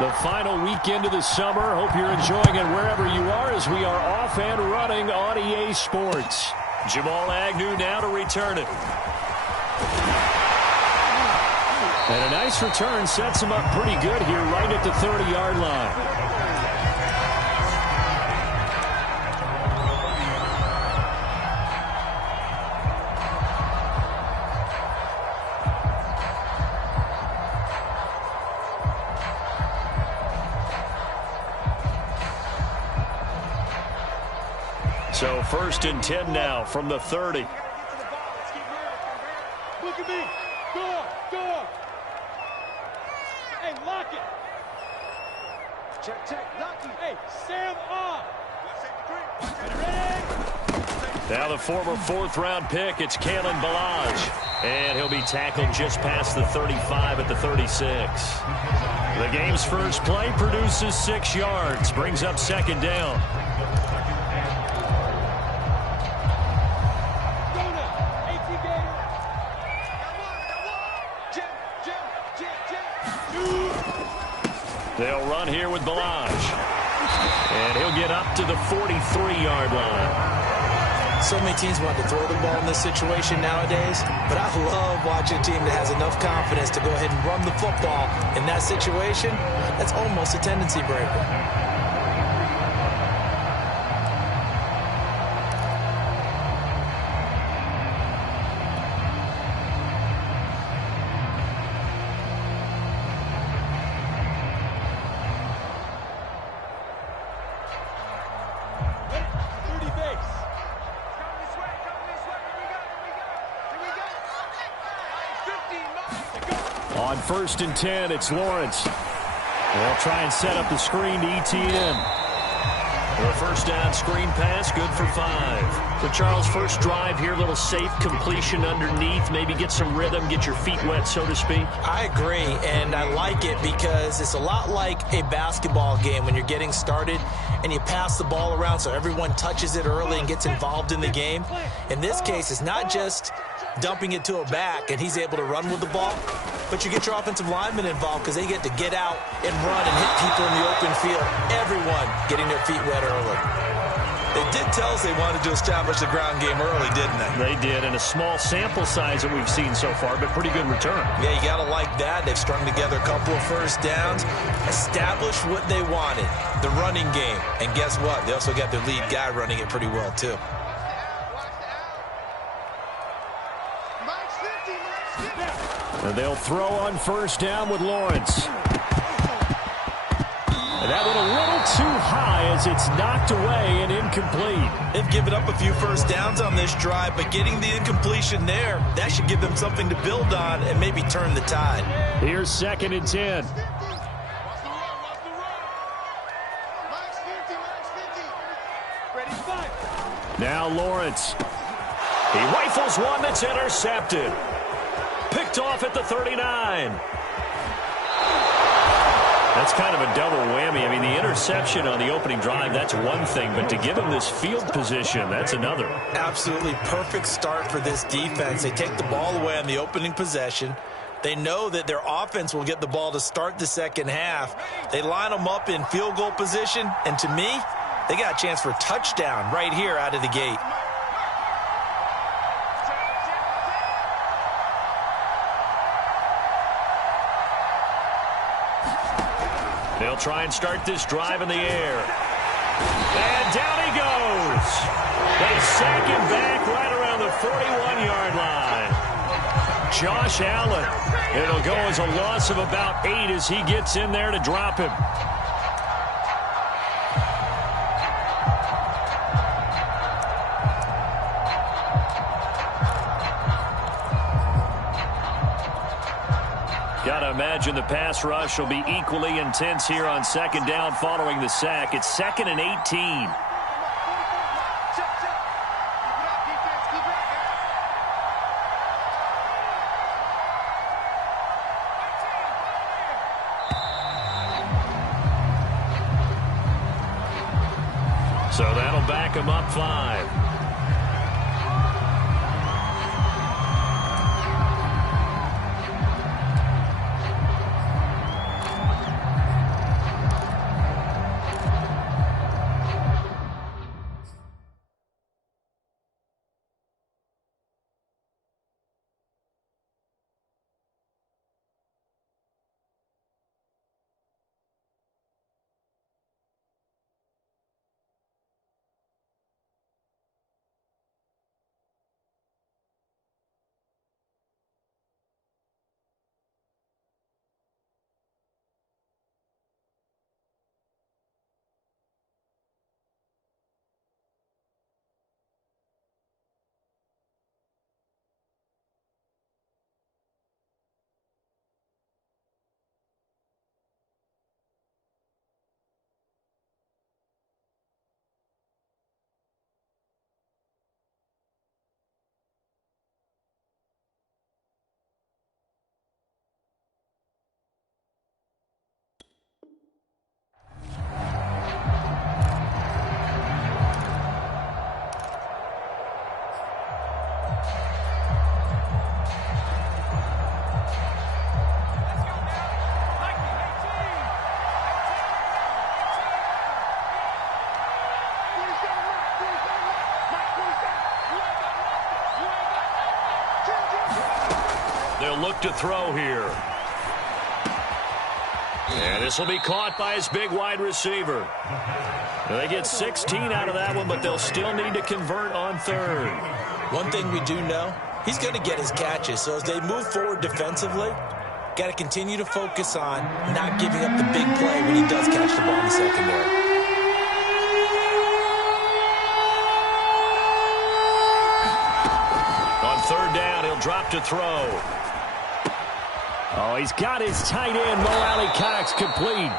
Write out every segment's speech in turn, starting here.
The final weekend of the summer. Hope you're enjoying it wherever you are as we are off and running on EA Sports. Jamal Agnew now to return it. And a nice return sets him up pretty good here right at the 30-yard line. So 1st and 10 now from the 30. Look at me. Go. Hey, lock it. Check. Lock it. Hey, Sam off. Now the former 4th-round pick, it's Kalen Ballage. And he'll be tackled just past the 35 at the 36. The game's first play produces 6 yards, brings up 2nd down. They'll run here with Ballage. And he'll get up to the 43-yard line. So many teams want to throw the ball in this situation nowadays, but I love watching a team that has enough confidence to go ahead and run the football in that situation. That's almost a tendency breaker. On 1st and 10, it's Lawrence. They'll try and set up the screen to ETN. The first down screen pass, good for 5. So, Charles, first drive here, little safe completion underneath, maybe get some rhythm, get your feet wet, so to speak. I agree, and I like it because it's a lot like a basketball game when you're getting started and you pass the ball around so everyone touches it early and gets involved in the game. In this case, it's not just dumping it to a back and he's able to run with the ball, but you get your offensive linemen involved because they get to get out and run and hit people in the open field. Everyone getting their feet wet early. They did tell us they wanted to establish the ground game early, didn't they? They did, and a small sample size that we've seen so far, but pretty good return. Yeah, you got to like that. They've strung together a couple of first downs, established what they wanted, the running game. And guess what? They also got their lead guy running it pretty well, too. And they'll throw on 1st down with Lawrence. And that one a little too high as it's knocked away and incomplete. They've given up a few first downs on this drive, but getting the incompletion there, that should give them something to build on and maybe turn the tide. Here's 2nd and 10. Now Lawrence. He rifles one that's intercepted. Picked off at the 39. That's kind of a double whammy. I mean, the interception on the opening drive, that's one thing, but to give him this field position, that's another. Absolutely perfect start for this defense. They take the ball away on the opening possession. They know that their offense will get the ball to start the second half. They line them up in field goal position, and to me, they got a chance for a touchdown right here out of the gate. They'll try and start this drive in the air. And down he goes. They sack him back right around the 41-yard line. Josh Allen. It'll go as a loss of about 8 as he gets in there to drop him. Gotta imagine the pass rush will be equally intense here on 2nd down following the sack. It's 2nd and 18. So that'll back him up 5. He'll look to throw here. And this will be caught by his big wide receiver. Now they get 16 out of that one, but they'll still need to convert on third. One thing we do know, he's going to get his catches. So as they move forward defensively, got to continue to focus on not giving up the big play when he does catch the ball in the secondary. On third down, he'll drop to throw. Oh, he's got his tight end, Mo Alley-Cox, complete.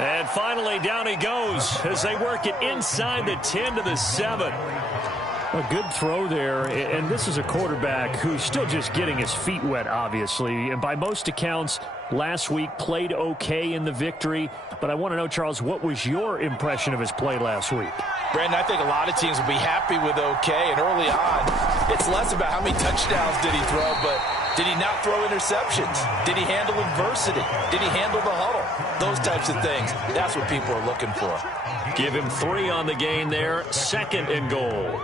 And finally, down he goes as they work it inside the 10 to the 7. A good throw there, and this is a quarterback who's still just getting his feet wet, obviously. And by most accounts, last week played okay in the victory. But I want to know, Charles, what was your impression of his play last week? Brandon, I think a lot of teams will be happy with okay. And early on, it's less about how many touchdowns did he throw, but did he not throw interceptions? Did he handle adversity? Did he handle the huddle? Those types of things. That's what people are looking for. Give him 3 on the gain there. 2nd and goal.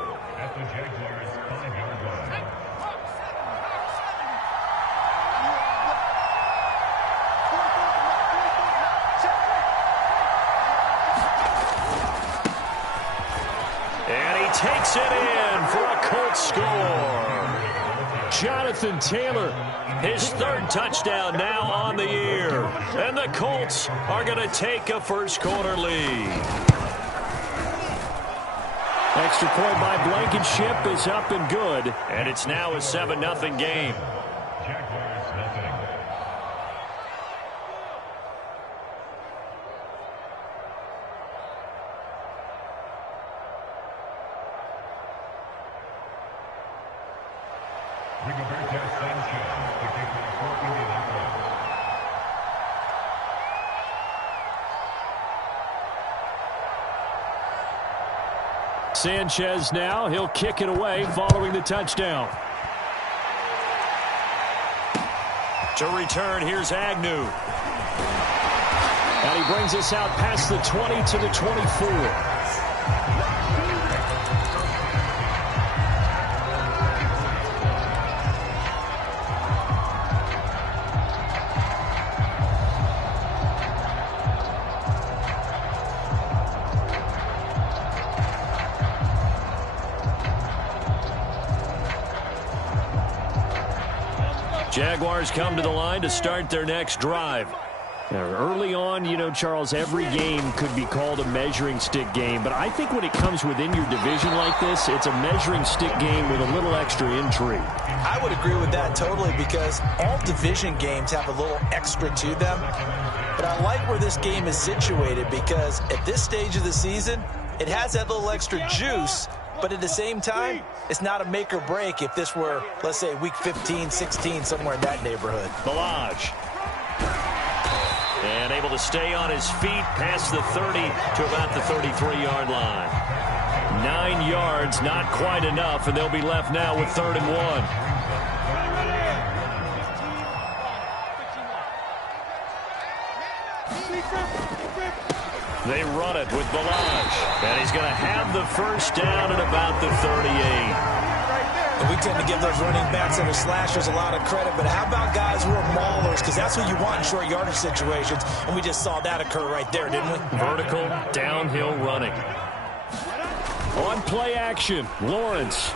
And he takes it in for a Colts score. Jonathan Taylor, his 3rd touchdown now on the year. And the Colts are going to take a first-quarter lead. Extra point by Blankenship is up and good. And it's now a 7-0 game. Sanchez now, he'll kick it away following the touchdown. To return, here's Agnew. And he brings us out past the 20 to the 24. Jaguars come to the line to start their next drive. Early on, you know, Charles, every game could be called a measuring stick game. But I think when it comes within your division like this, it's a measuring stick game with a little extra intrigue. I would agree with that totally because all division games have a little extra to them. But I like where this game is situated because at this stage of the season, it has that little extra juice. But at the same time, it's not a make or break if this were, let's say, week 15, 16, somewhere in that neighborhood. Balaj. And able to stay on his feet past the 30 to about the 33-yard line. 9 yards, not quite enough, and they'll be left now with 3rd and 1. They run it with Balaj. And he's going to have the first down at about the 38. And we tend to give those running backs and the slashers a lot of credit, but how about guys who are maulers? Because that's what you want in short yardage situations, and we just saw that occur right there, didn't we? Vertical, downhill running. On play action, Lawrence.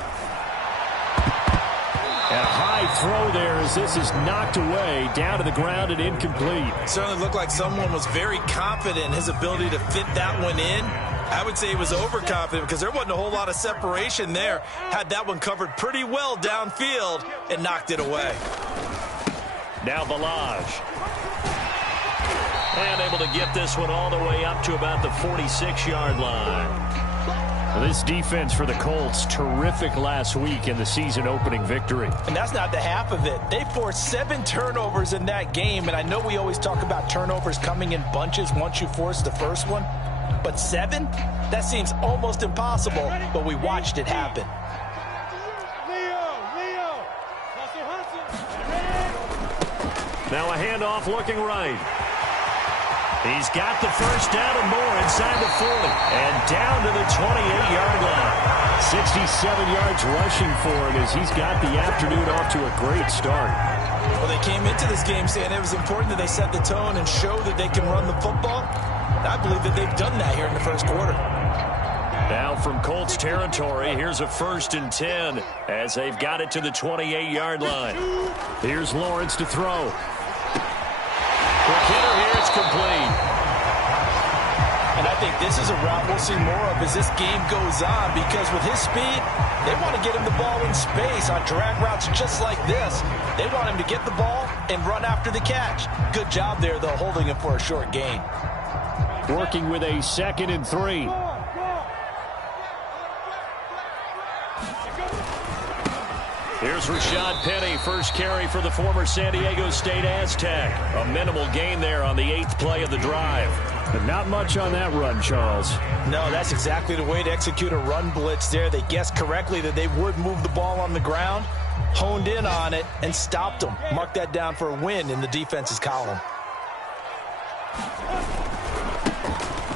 And a high throw there as this is knocked away, down to the ground and incomplete. It certainly looked like someone was very confident in his ability to fit that one in. I would say he was overconfident because there wasn't a whole lot of separation there. Had that one covered pretty well downfield and knocked it away. Now Balaj. And able to get this one all the way up to about the 46-yard line. Well, this defense for the Colts, terrific last week in the season-opening victory. And that's not the half of it. They forced 7 turnovers in that game, and I know we always talk about turnovers coming in bunches once you force the first one. But 7? That seems almost impossible, but we watched it happen. Now a handoff looking right. He's got the first down and more inside the 40. And down to the 28-yard line. 67 yards rushing for him as he's got the afternoon off to a great start. Well, they came into this game saying it was important that they set the tone and show that they can run the football. I believe that they've done that here in the first quarter. Now from Colts territory, here's a 1st and 10 as they've got it to the 28-yard line. Here's Lawrence to throw. Quick hitter here, it's complete. And I think this is a route we'll see more of as this game goes on, because with his speed, they want to get him the ball in space on drag routes just like this. They want him to get the ball and run after the catch. Good job there, though, holding him for a short gain. Working with a 2nd and 3. Here's Rashad Penny, first carry for the former San Diego State Aztec. A minimal gain there on the 8th play of the drive. But not much on that run, Charles. No, that's exactly the way to execute a run blitz there. They guessed correctly that they would move the ball on the ground, honed in on it, and stopped them. Mark that down for a win in the defense's column.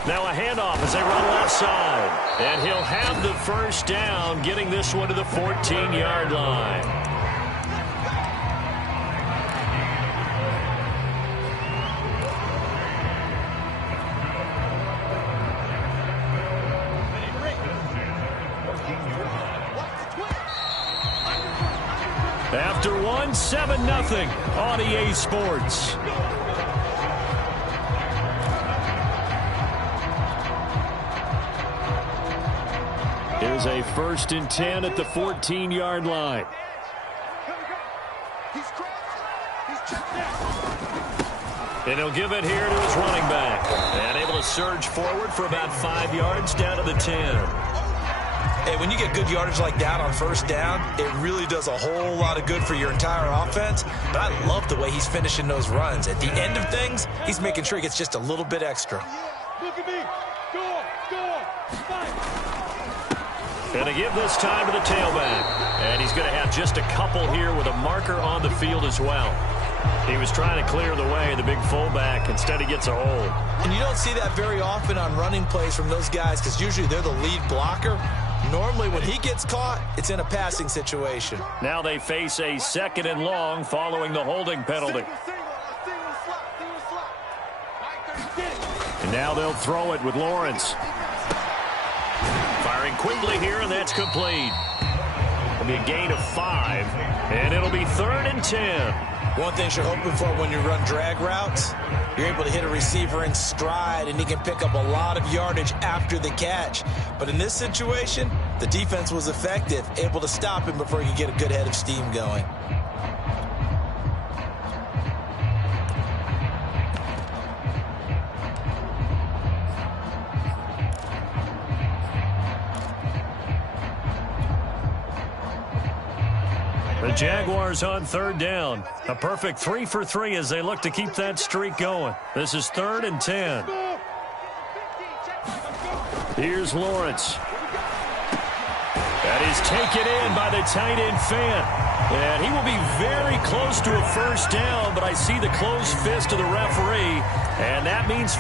Now a handoff as they run left side. And he'll have the first down, getting this one to the 14-yard line. After 1, 7-0 on EA Sports. Here's a 1st and 10 at the 14-yard line. And he'll give it here to his running back. And able to surge forward for about 5 yards down to the 10. Hey, when you get good yardage like that on first down, it really does a whole lot of good for your entire offense. But I love the way he's finishing those runs. At the end of things, he's making sure he gets just a little bit extra. Look at me. Go, fight. And to give this time to the tailback. And he's going to have just a couple here with a marker on the field as well. He was trying to clear the way, the big fullback. Instead, he gets a hold. And you don't see that very often on running plays from those guys, because usually they're the lead blocker. Normally, when he gets caught, it's in a passing situation. Now they face a 2nd and long following the holding penalty. And now they'll throw it with Lawrence. Firing quickly here, and that's complete. It'll be a gain of 5, and it'll be 3rd and 10. One thing you're hoping for when you run drag routes, you're able to hit a receiver in stride, and he can pick up a lot of yardage after the catch. But in this situation, the defense was effective, able to stop him before he could get a good head of steam going. The Jaguars on 3rd down. A perfect 3 for 3 as they look to keep that streak going. This is 3rd and 10. Here's Lawrence. That is taken in by the tight end Fant. And he will be very close to a first down, but I see the closed fist of the referee, and that means